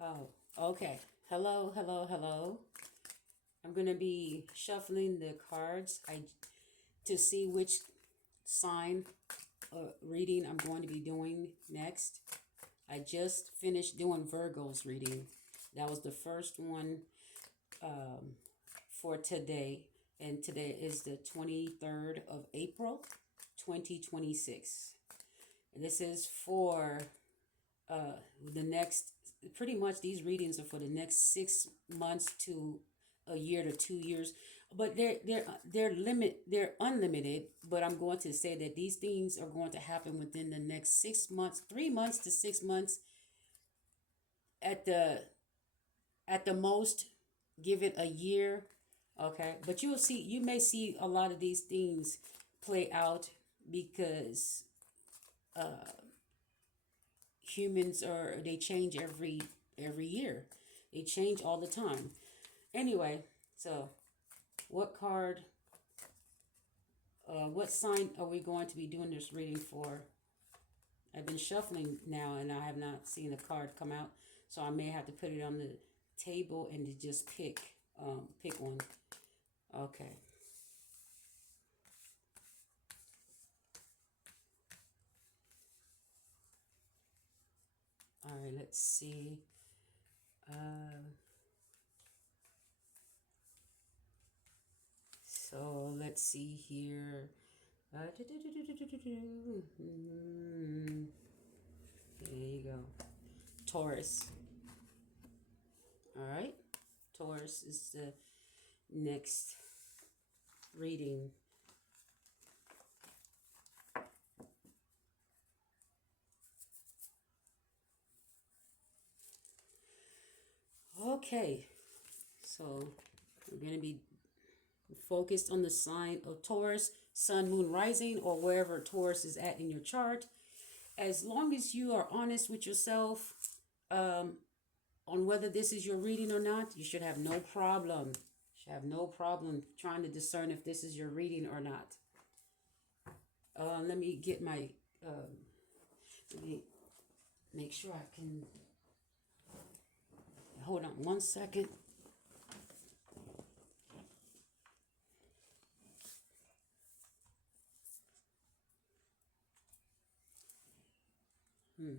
Oh, okay. Hello, hello, hello. I'm gonna be shuffling the cards to see which sign reading I'm going to be doing next. I just finished doing Virgo's reading. That was the first one um, for today, and today is the 23rd of April, 2026. And this is for uh, the next, pretty much these readings are for the next 6 months to a year to 2 years, but they're unlimited. But I'm going to say that these things are going to happen within the next 6 months, 3 months to 6 months at the most. Give it a year, okay? But you may see a lot of these things play out because uh, humans are they change every year. They change all the time. Anyway, so what what sign are we going to be doing this reading for? I've been shuffling now and I have not seen the card come out, so I may have to put it on the table and to just pick one. Okay. All right. Let's see. Uh, so let's see here. There you go. Taurus. All right. Taurus is the next reading. Okay. So we're going to be focused on the sign of Taurus, Sun, Moon, Rising, or wherever Taurus is at in your chart. As long as you are honest with yourself um, on whether this is your reading or not, you should have no problem. You should have no problem trying to discern if this is your reading or not. Let me get my. Let me make sure I can. Hold on 1 second. Hmm.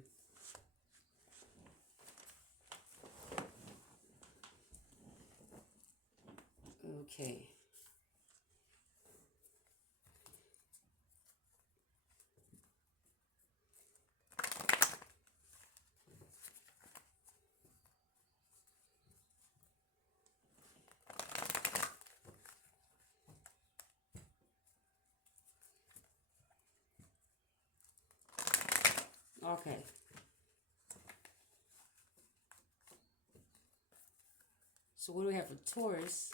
Okay. Okay. So what do we have for Taurus?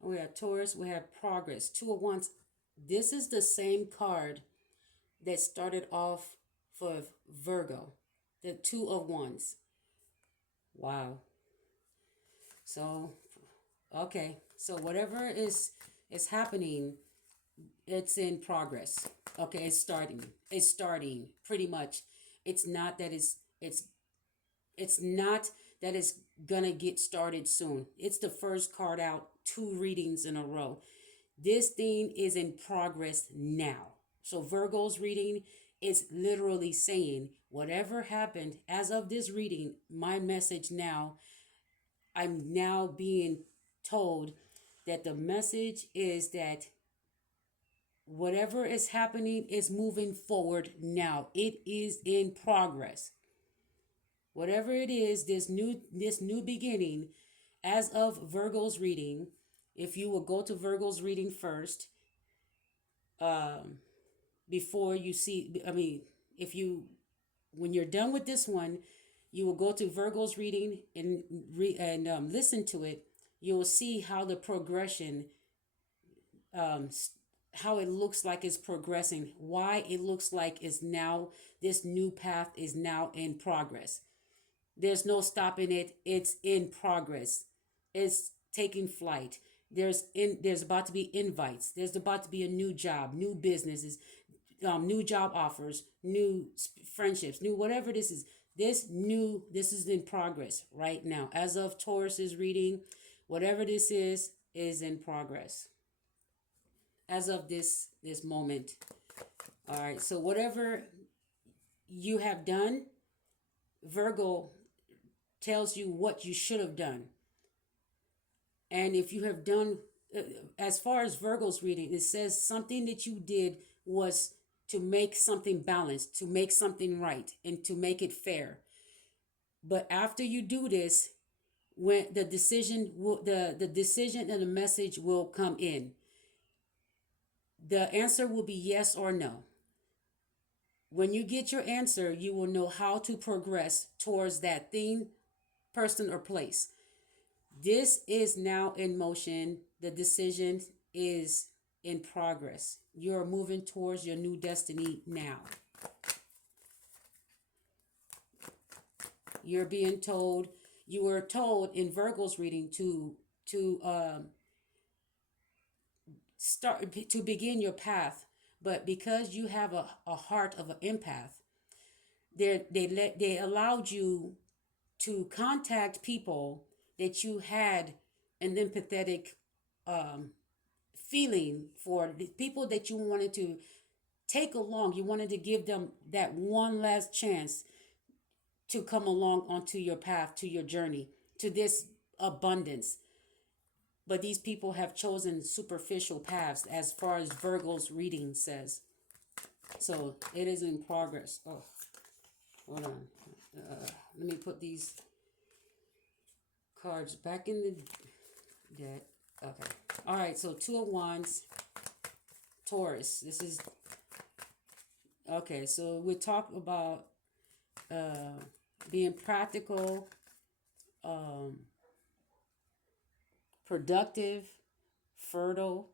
We have Taurus. We have progress. Two of Wands. This is the same card that started off for Virgo. The Two of Wands. Wow. So okay. So whatever is happening, it's in progress. Okay, it's starting. It's starting pretty much. It's not that it's not that it's gonna get started soon. It's the first card out, two readings in a row. This thing is in progress now. So Virgo's reading is literally saying whatever happened as of this reading, my message now, I'm now being told that the message is that whatever is happening is moving forward now. It is in progress. Whatever it is, this new beginning, as of Virgo's reading, if you will go to Virgo's reading first, um, before you see, I mean, if you when you're done with this one, you will go to Virgo's reading and listen to it. You will see how the progression, um, how it looks like it's progressing, why it looks like it's now this new path is now in progress. There's no stopping it. It's in progress. It's taking flight. There's about to be invites. There's about to be a new job, new businesses. new job offers, new friendships, new whatever this is. This is in progress right now. As of Taurus's reading, whatever this is in progress. As of this moment. All right. So whatever you have done, Virgo tells you what you should have done. And if you have done, as far as Virgo's reading, it says something that you did was to make something balanced, to make something right, and to make it fair. But after you do this, when the decision and the message will come in. The answer will be yes or no. When you get your answer, you will know how to progress towards that thing, person, or place. This is now in motion. The decision is in progress. You're moving towards your new destiny now. You're being told, you were told in Virgo's reading to start to begin your path, but because you have a heart of an empath, they allowed you to contact people that you had an empathetic um, feeling for, the people that you wanted to take along. You wanted to give them that one last chance to come along onto your path, to your journey, to this abundance. But these people have chosen superficial paths, as far as Virgo's reading says. So it is in progress. Oh, hold on. Let me put these cards back in the deck. Okay. All right. So Two of Wands, Taurus. This is okay. So we talk about being practical, um, productive, fertile,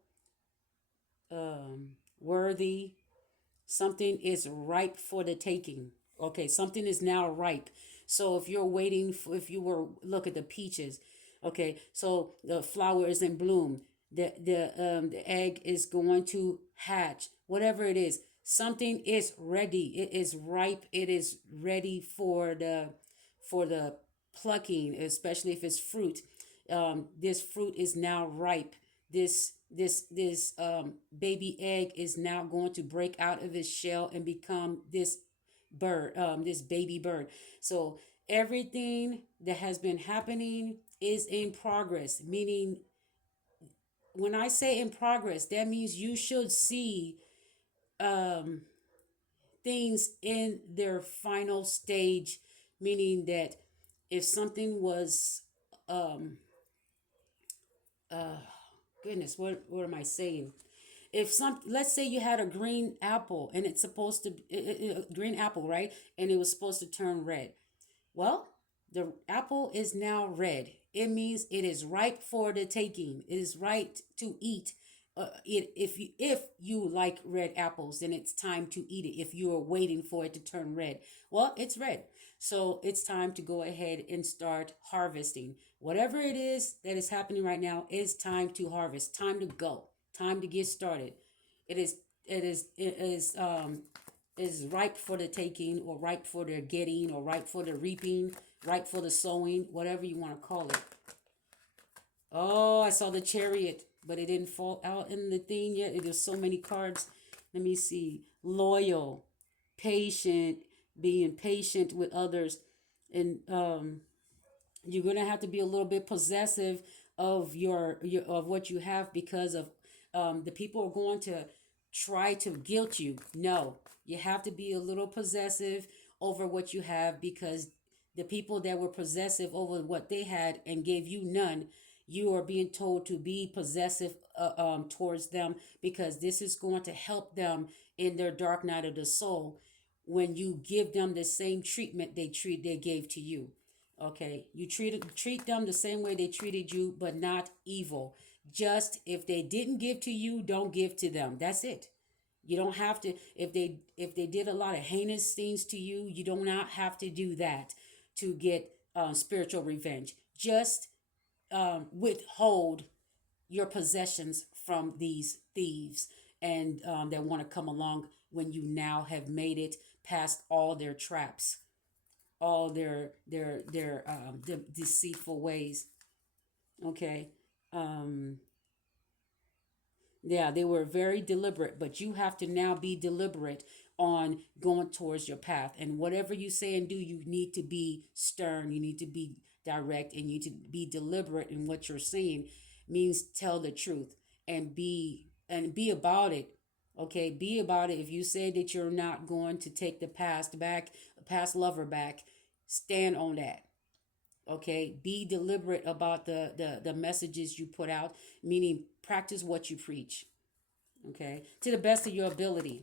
worthy. Something is ripe for the taking. Okay, something is now ripe. So if you're waiting for, if you were, look at the peaches. Okay, so the flower is in bloom. The egg is going to hatch. Whatever it is, something is ready. It is ripe. It is ready for the plucking, especially if it's fruit. This fruit is now ripe. This baby egg is now going to break out of its shell and become this bird, this baby bird. So everything that has been happening is in progress, meaning when I say in progress, that means you should see um, things in their final stage, meaning that if something was, um, uh, goodness, what am I saying? If some, let's say you had a green apple and it's supposed to, green apple, right? And it was supposed to turn red. Well, the apple is now red. It means it is ripe for the taking. It is right to eat. If you like red apples, then it's time to eat it. If you are waiting for it to turn red, well, it's red. So it's time to go ahead and start harvesting. Whatever it is that is happening right now, it's time to harvest. Time to go. Time to get started. It is. It is ripe for the taking, or ripe for the getting, or ripe for the reaping, ripe for the sowing, whatever you want to call it. Oh, I saw the chariot, but it didn't fall out in the thing yet. There's so many cards. Let me see. Loyal, patient, being patient with others. And you're gonna have to be a little bit possessive of your of what you have, because of the people are going to try to guilt you. No, you have to be a little possessive over what you have, because the people that were possessive over what they had and gave you none, you are being told to be possessive towards them, because this is going to help them in their dark night of the soul, when you give them the same treatment they gave to you. Okay, you treat them the same way they treated you, but not evil. Just if they didn't give to you, don't give to them. That's it. You don't have to, if they did a lot of heinous things to you, you do not have to do that to get spiritual revenge. Just withhold your possessions from these thieves, and that want to come along when you now have made it past all their traps, all their deceitful ways. Okay. Um, yeah, they were very deliberate, but you have to now be deliberate on going towards your path. And whatever you say and do, you need to be stern, you need to be direct, and you need to be deliberate in what you're saying. Means tell the truth and be about it. Okay, be about it. If you say that you're not going to take the past back, past lover back, stand on that. Okay, be deliberate about the messages you put out, meaning practice what you preach. Okay, to the best of your ability.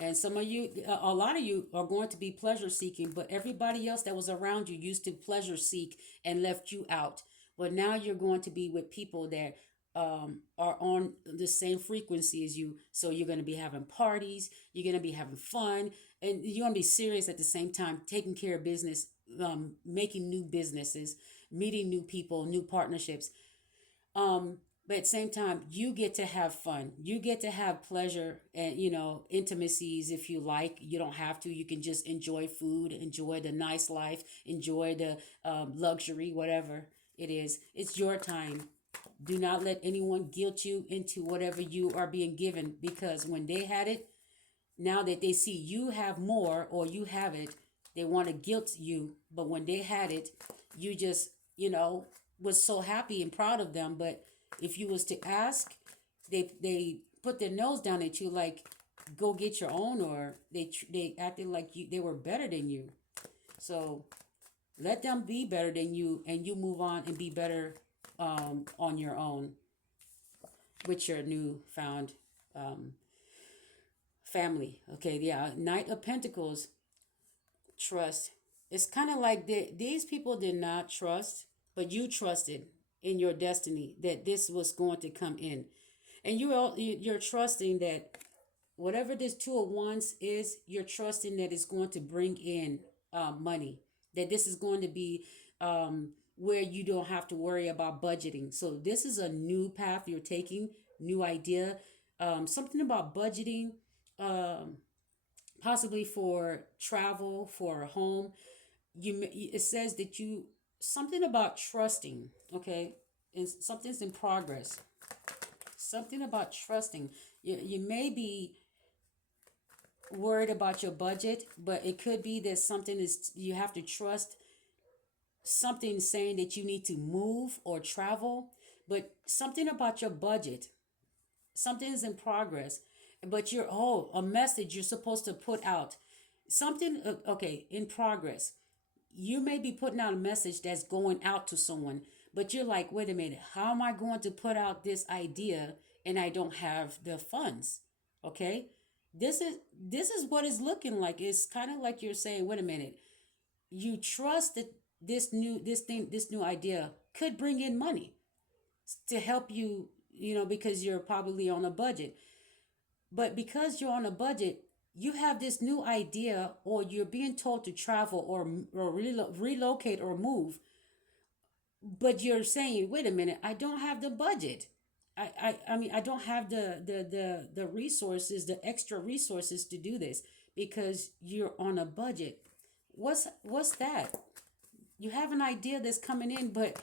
And some of you, a lot of you are going to be pleasure seeking, but everybody else that was around you used to pleasure seek and left you out. But now you're going to be with people that are on the same frequency as you. So you're going to be having parties, you're going to be having fun, and you're going to be serious at the same time, taking care of business, making new businesses, meeting new people, new partnerships. But at the same time, you get to have fun. You get to have pleasure and, intimacies if you like. You don't have to. You can just enjoy food, enjoy the nice life, enjoy the luxury, whatever it is. It's your time. Do not let anyone guilt you into whatever you are being given, because when they had it, now that they see you have more or you have it, they want to guilt you. But when they had it, you just, was so happy and proud of them. But if you was to ask, they put their nose down at you like, go get your own, or they acted like they were better than you. So let them be better than you, and you move on and be better on your own with your new found um, family. Okay, yeah. Knight of Pentacles, trust. It's kind of like these people did not trust, but you trusted in your destiny that this was going to come in, and you're trusting that whatever this two of wands is, you're trusting that it's going to bring in money. That this is going to be where you don't have to worry about budgeting. So this is a new path you're taking, new idea, something about budgeting. Um, Possibly for travel, for a home. It says that you, something about trusting. Okay, and something's in progress. Something about trusting. You may be worried about your budget, but it could be that something is, you have to trust something saying that you need to move or travel, but something about your budget, something is in progress, but you're, oh, a message you're supposed to put out, something, okay, in progress. You may be putting out a message that's going out to someone, but you're like, wait a minute, how am I going to put out this idea and I don't have the funds? Okay, this is what it's looking like. It's kind of like you're saying, wait a minute, you trust that this new idea could bring in money to help you, because you're probably on a budget. But because you're on a budget, you have this new idea, or you're being told to travel or relocate or move, but you're saying, wait a minute, I don't have the budget. I mean, I don't have the resources, the extra resources to do this, because you're on a budget. What's that? You have an idea that's coming in, but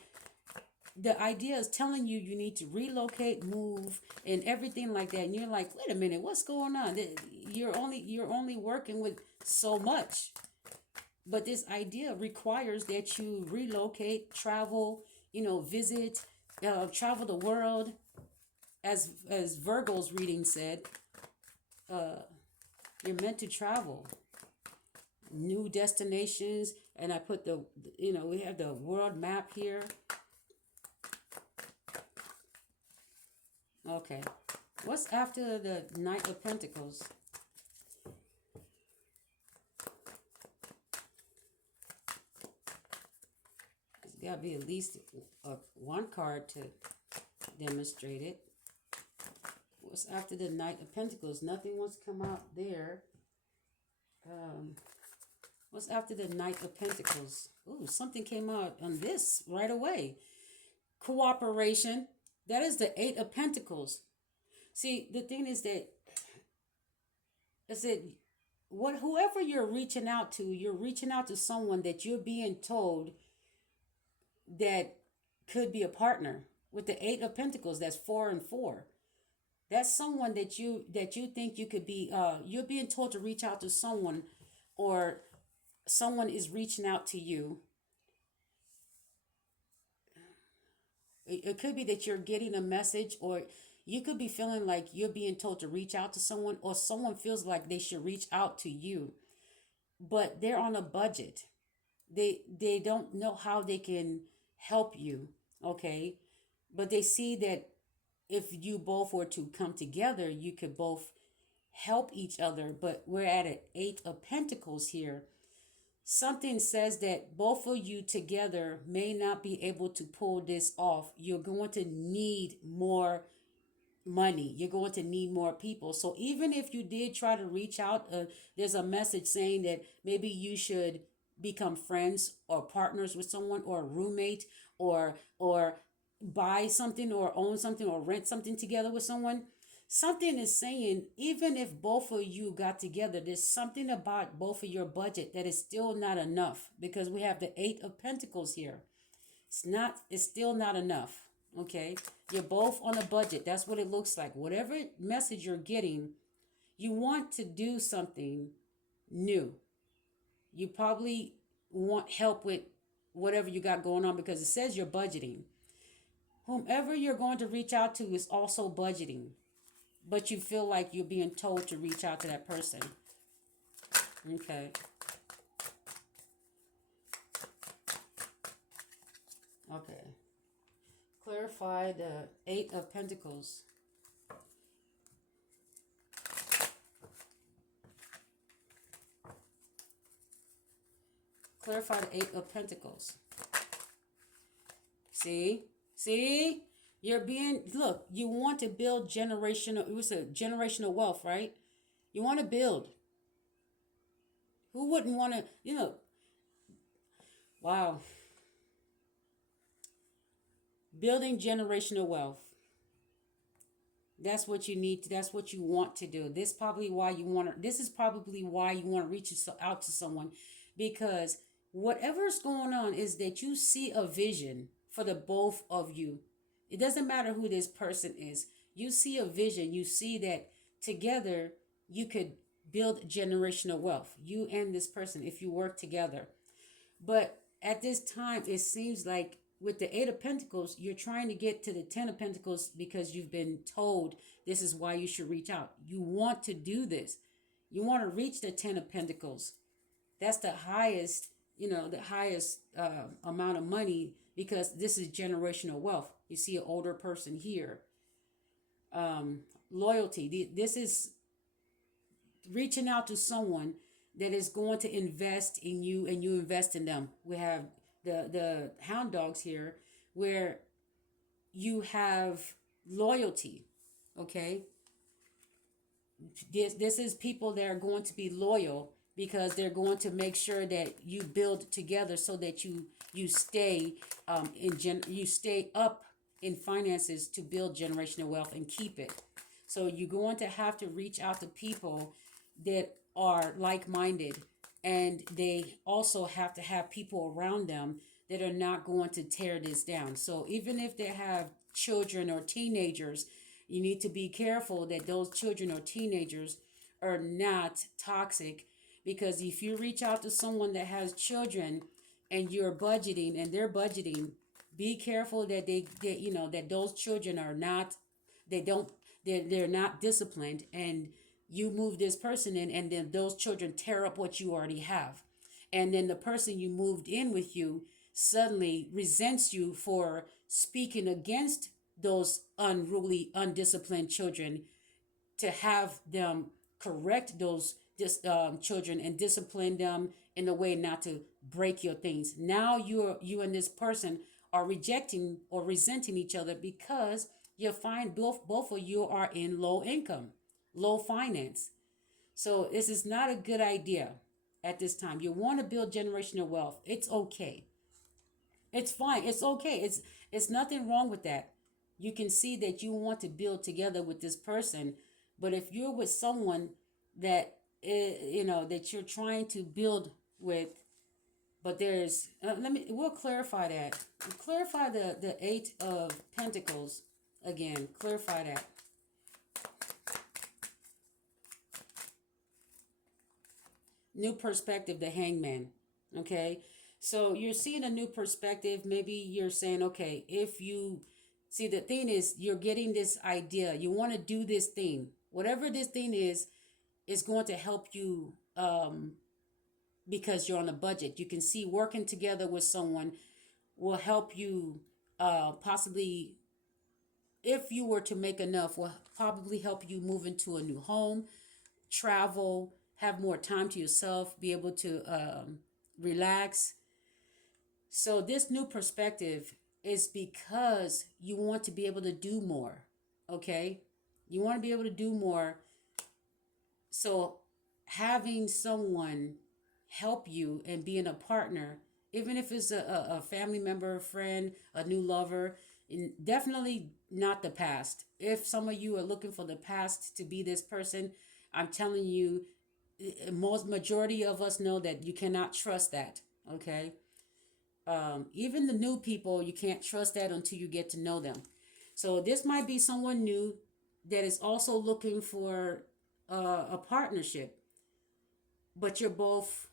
the idea is telling you you need to relocate, move, and everything like that. And you're like, wait a minute, what's going on? You're only working with so much. But this idea requires that you relocate, travel, visit, travel the world. As Virgo's reading said, uh, you're meant to travel, new destinations. And I put we have the world map here. Okay. What's after the Knight of Pentacles? There's got to be at least one card to demonstrate it. What's after the Knight of Pentacles? Nothing wants to come out there. What's after the Knight of Pentacles? Ooh, something came out on this right away. cooperation. That is the Eight of Pentacles. See, the thing is that what whoever you're reaching out to someone that you're being told that could be a partner. With the Eight of Pentacles, that's 4 and 4. That's someone that you think you could be. You're being told to reach out to someone, or someone is reaching out to you. It could be that you're getting a message, or you could be feeling like you're being told to reach out to someone, or someone feels like they should reach out to you, but they're on a budget. They don't know how they can help you, okay? But they see that if you both were to come together, you could both help each other. But we're at an Eight of Pentacles here. Something says that both of you together may not be able to pull this off. You're going to need more money. You're going to need more people. So even if you did try to reach out, there's a message saying that maybe you should become friends or partners with someone, or a roommate, or buy something or own something or rent something together with someone. Something is saying even if both of you got together, there's something about both of your budget that is still not enough, because we have the Eight of Pentacles here. It's still not enough. Okay, you're both on a budget. That's what it looks like. Whatever message you're getting, you want to do something new. You probably want help with whatever you got going on, because it says you're budgeting. Whomever you're going to reach out to is also budgeting, but you feel like you're being told to reach out to that person. Okay. Okay. Clarify the Eight of Pentacles. Clarify the Eight of Pentacles. See, you're being, look, you want to build generational, it was a generational wealth, right? You want to build. Who wouldn't want to, wow. Building generational wealth. That's what you need to, that's what you want to do. This is probably why you want to reach out to someone, because whatever's going on is that you see a vision for the both of you. It doesn't matter who this person is. You see a vision. You see that together you could build generational wealth. You and this person, if you work together. But at this time, it seems like with the Eight of Pentacles, you're trying to get to the Ten of Pentacles because you've been told this is why you should reach out. You want to do this. You want to reach the Ten of Pentacles. That's the highest, amount of money, because this is generational wealth. You see an older person here. Loyalty. This is reaching out to someone that is going to invest in you and you invest in them. We have the hound dogs here, where you have loyalty. Okay, this is people that are going to be loyal, because they're going to make sure that you build together, so that you stay you stay up in finances to build generational wealth and keep it. So you're going to have to reach out to people that are like-minded, and they also have to have people around them that are not going to tear this down. So even if they have children or teenagers, you need to be careful that those children or teenagers are not toxic, because if you reach out to someone that has children and you're budgeting and they're budgeting, be careful that that those children are not, they're not disciplined, and you move this person in, and then those children tear up what you already have. And then the person you moved in with you suddenly resents you for speaking against those unruly, undisciplined children, to have them correct those children and discipline them in a way not to break your things. Now you and this person are rejecting or resenting each other, because you find both of you are in low income, low finance. So this is not a good idea at this time. You want to build generational wealth. It's okay. It's fine. It's okay. It's nothing wrong with that. You can see that you want to build together with this person, but if you're with someone that that you're trying to build with, but there's we'll clarify that. Clarify the 8 of Pentacles again. Clarify that. New perspective, the Hangman. Okay, so you're seeing a new perspective. Maybe you're saying, okay, if you see, the thing is, you're getting this idea, you want to do this thing, whatever this thing is going to help you, because you're on a budget. You can see working together with someone will help you, possibly, if you were to make enough, will probably help you move into a new home, travel, have more time to yourself, be able to, relax. So this new perspective is because you want to be able to do more. Okay, you want to be able to do more. So having someone help you and being a partner, even if it's a family member, a friend, a new lover, and definitely not the past. If some of you are looking for the past to be this person, I'm telling you, most majority of us know that you cannot trust that. Okay, even the new people, you can't trust that until you get to know them. So this might be someone new that is also looking for a partnership, but you're both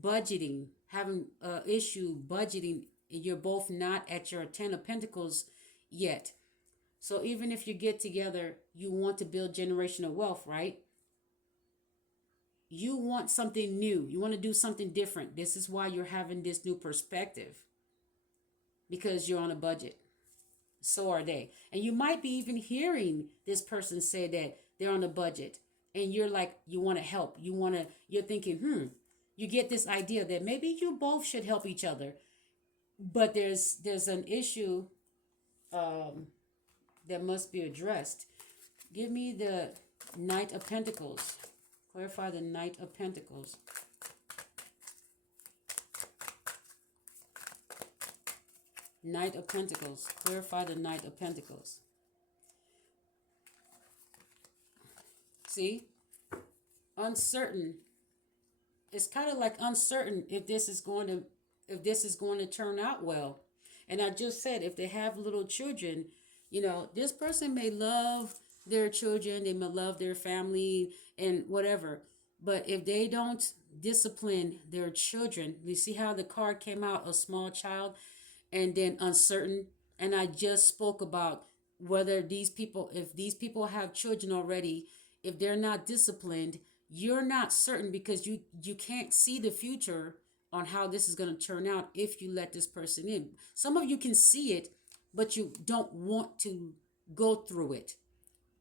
budgeting, having issue budgeting. You're both not at your 10 of Pentacles yet. So even if you get together, you want to build generational wealth, right? You want something new. You want to do something different. This is why you're having this new perspective, because you're on a budget. So are they. And you might be even hearing this person say that they're on a budget, and you're like, you want to help. You're thinking, you get this idea that maybe you both should help each other. But there's an issue, um, that must be addressed. Give me the Knight of Pentacles. Clarify the Knight of Pentacles. Knight of Pentacles. Clarify the Knight of Pentacles. See? Uncertain. It's kind of like uncertain if this is going to turn out well. And I just said, if they have little children, this person may love their children, they may love their family and whatever. But if they don't discipline their children, you see how the card came out, a small child, and then uncertain. And I just spoke about whether if these people have children already, if they're not disciplined, you're not certain, because you can't see the future on how this is going to turn out if you let this person in. Some of you can see it, but you don't want to go through it.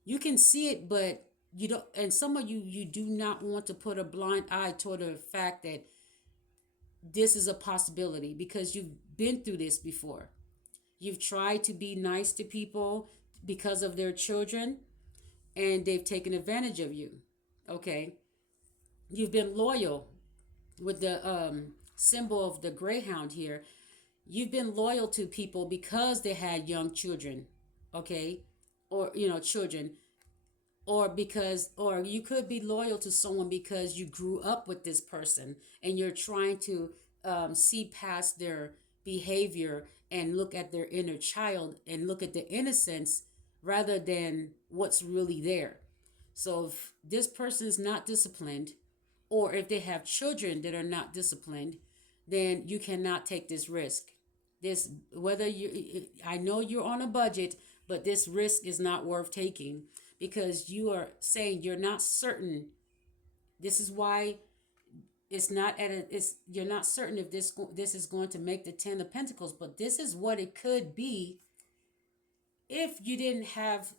You can see it, but you don't. And some of you do not want to put a blind eye toward the fact that this is a possibility, because you've been through this before. You've tried to be nice to people because of their children, and they've taken advantage of you. Okay, you've been loyal with the, symbol of the greyhound here. You've been loyal to people because they had young children. Okay, or children, or you could be loyal to someone because you grew up with this person, and you're trying to, see past their behavior and look at their inner child and look at the innocence rather than what's really there. So if this person is not disciplined, or if they have children that are not disciplined, then you cannot take this risk. This, whether I know you're on a budget, but this risk is not worth taking, because you are saying you're not certain. This is why it's not at a, it's you're not certain if this is going to make the 10 of Pentacles, but this is what it could be if you didn't have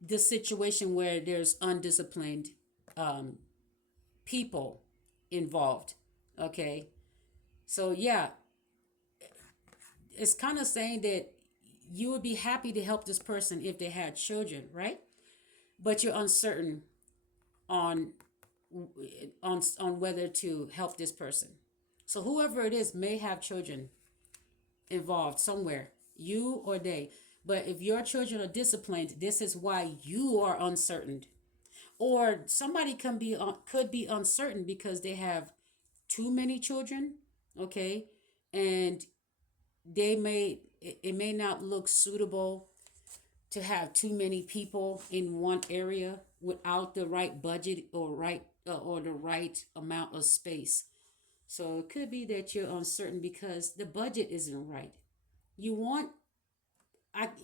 the situation where there's undisciplined, um, people involved. Okay, so yeah, it's kind of saying that you would be happy to help this person if they had children, right? But you're uncertain on on whether to help this person. So whoever it is may have children involved somewhere. You or they. But if your children are disciplined, this is why you are uncertain. Or somebody could be uncertain because they have too many children, okay? And it may not look suitable to have too many people in one area without the right budget or the right amount of space. So it could be that you're uncertain because the budget isn't right. You want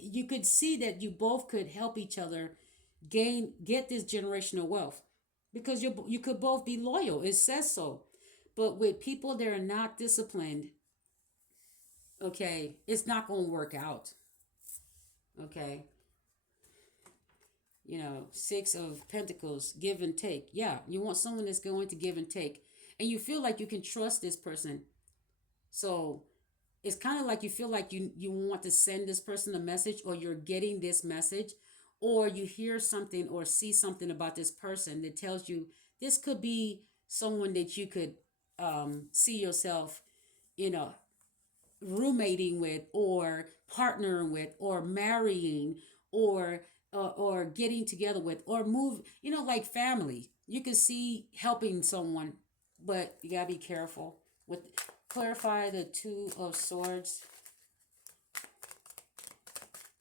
you could see that you both could help each other get this generational wealth because you could both be loyal. It says so. But with people that are not disciplined, okay, it's not going to work out. Okay. Six of Pentacles, give and take. Yeah, you want someone that's going to give and take. And you feel like you can trust this person. So it's kind of like you feel like you want to send this person a message, or you're getting this message, or you hear something or see something about this person that tells you this could be someone that you could see yourself, you know, roommating with, or partnering with, or marrying, or getting together with, or move, like family. You can see helping someone, but you gotta be careful with. Clarify the Two of Swords.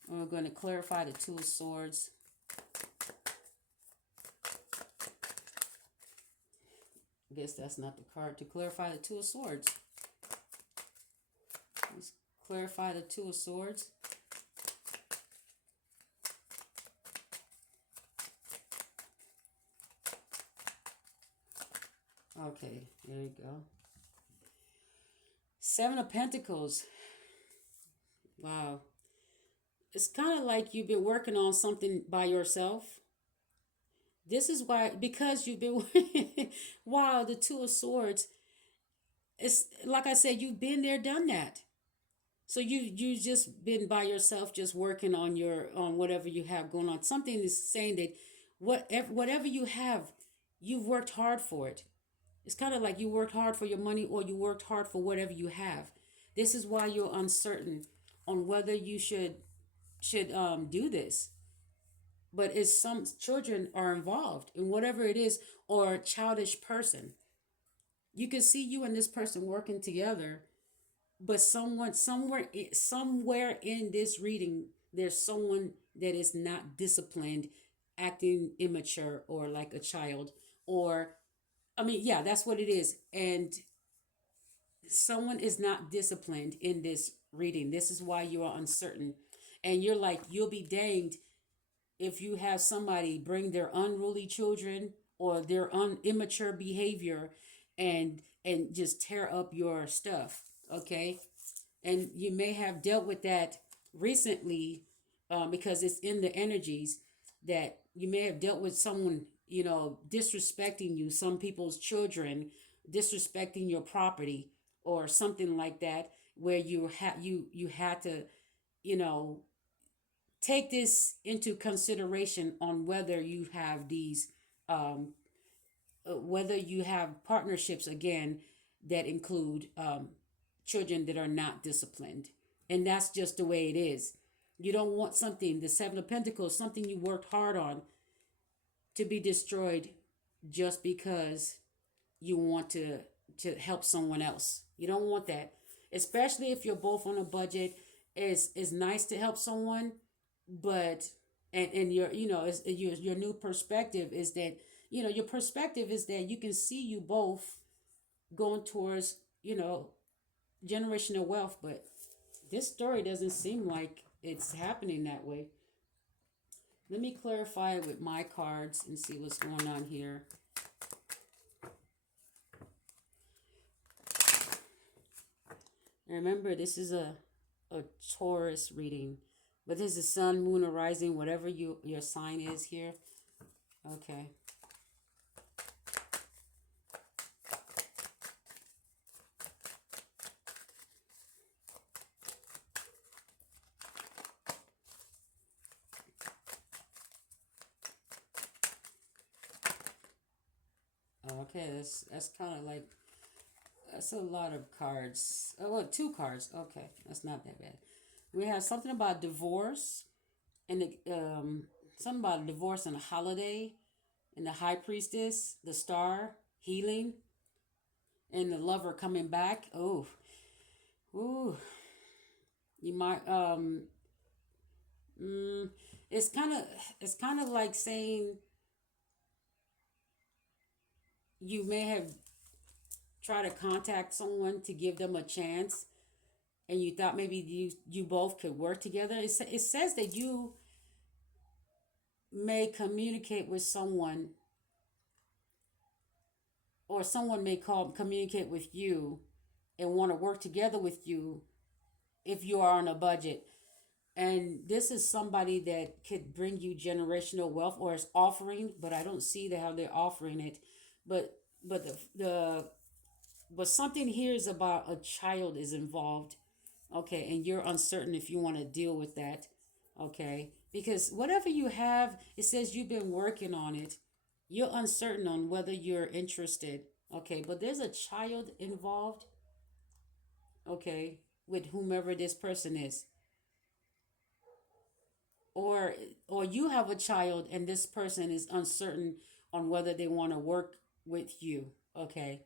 We're going to clarify the Two of Swords. I guess that's not the card to clarify the Two of Swords. Let's clarify the Two of Swords. Okay, there you go. Seven of Pentacles. Wow. It's kind of like you've been working on something by yourself. This is why, because you've been, wow, the Two of Swords. It's like I said, you've been there, done that. So you just been by yourself, just working on whatever you have going on. Something is saying that whatever you have, you've worked hard for it. It's kind of like you worked hard for your money, or you worked hard for whatever you have. This is why you're uncertain on whether you should do this. But it's some children are involved in whatever it is, or a childish person. You can see you and this person working together, but somewhere in this reading, there's someone that is not disciplined, acting immature or like a child, or I mean, yeah, that's what it is. And someone is not disciplined in this reading. This is why you are uncertain. And you're like, you'll be danged if you have somebody bring their unruly children or their immature behavior and just tear up your stuff. Okay. And you may have dealt with that recently, because it's in the energies that you may have dealt with someone, disrespecting you, some people's children, disrespecting your property, or something like that, where you had to, you know, take this into consideration on whether you have these, whether you have partnerships again that include children that are not disciplined. And that's just the way it is. You don't want something, the Seven of Pentacles, something you worked hard on, to be destroyed just because you want to help someone else. You don't want that. Especially if you're both on a budget. It's nice to help someone, but and your your new perspective is that, your perspective is that you can see you both going towards, generational wealth, but this story doesn't seem like it's happening that way. Let me clarify it with my cards and see what's going on here. Remember, this is a Taurus reading, but this is sun, moon, or rising, whatever your sign is here. Okay. Okay, that's kind of like, that's a lot of cards. Oh, well, two cards. Okay, that's not that bad. We have something about divorce and something about divorce and a holiday and the high priestess, the star, healing, and the lover coming back. Oh, ooh, you might mm, it's kind of it's kind of like saying you may have tried to contact someone to give them a chance, and you thought maybe you both could work together. It says that you may communicate with someone, or someone may call communicate with you and want to work together with you if you are on a budget. And this is somebody that could bring you generational wealth or is offering, but I don't see how they're offering it. But but the but something here is about a child is involved. Okay, and you're uncertain if you want to deal with that. Okay, because whatever you have, it says you've been working on it. You're uncertain on whether you're interested. Okay, but there's a child involved. Okay, with whomever this person is, or or you have a child and this person is uncertain on whether they want to work with you. Okay,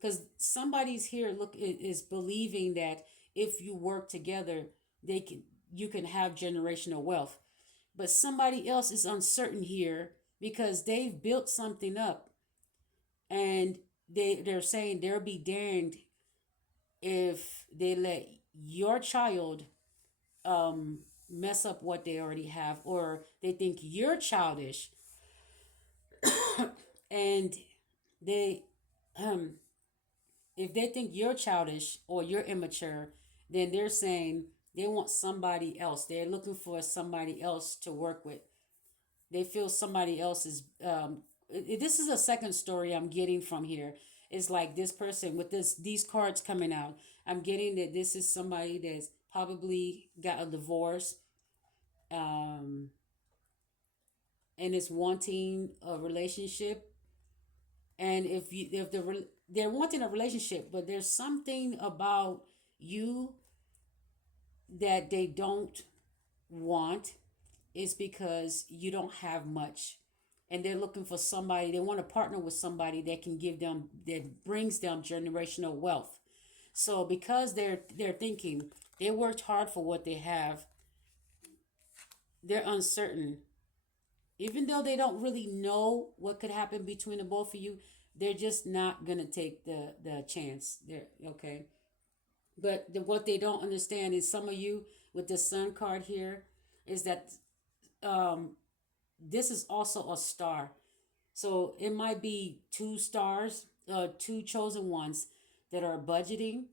because somebody's here is believing that if you work together, they can you can have generational wealth. But somebody else is uncertain here because they've built something up, and they're saying they'll be damned if they let your child um mess up what they already have, or they think you're childish, and they um if they think you're childish or you're immature, then they're saying they want somebody else. They're looking for somebody else to work with. They feel somebody else is. This is a second story I'm getting from here. It's like this person with these cards coming out. I'm getting that this is somebody that's probably got a divorce, um, and is wanting a relationship. And if they're wanting a relationship, but there's something about you that they don't want, is because you don't have much, and they're looking for somebody. They want to partner with somebody that can give them, that brings them generational wealth. So because they're thinking they worked hard for what they have, they're uncertain. Even though they don't really know what could happen between the both of you, they're just not gonna take the chance. They're okay. But what they don't understand is, some of you with the sun card here, is that um, this is also a star. So it might be two stars, two chosen ones that are budgeting.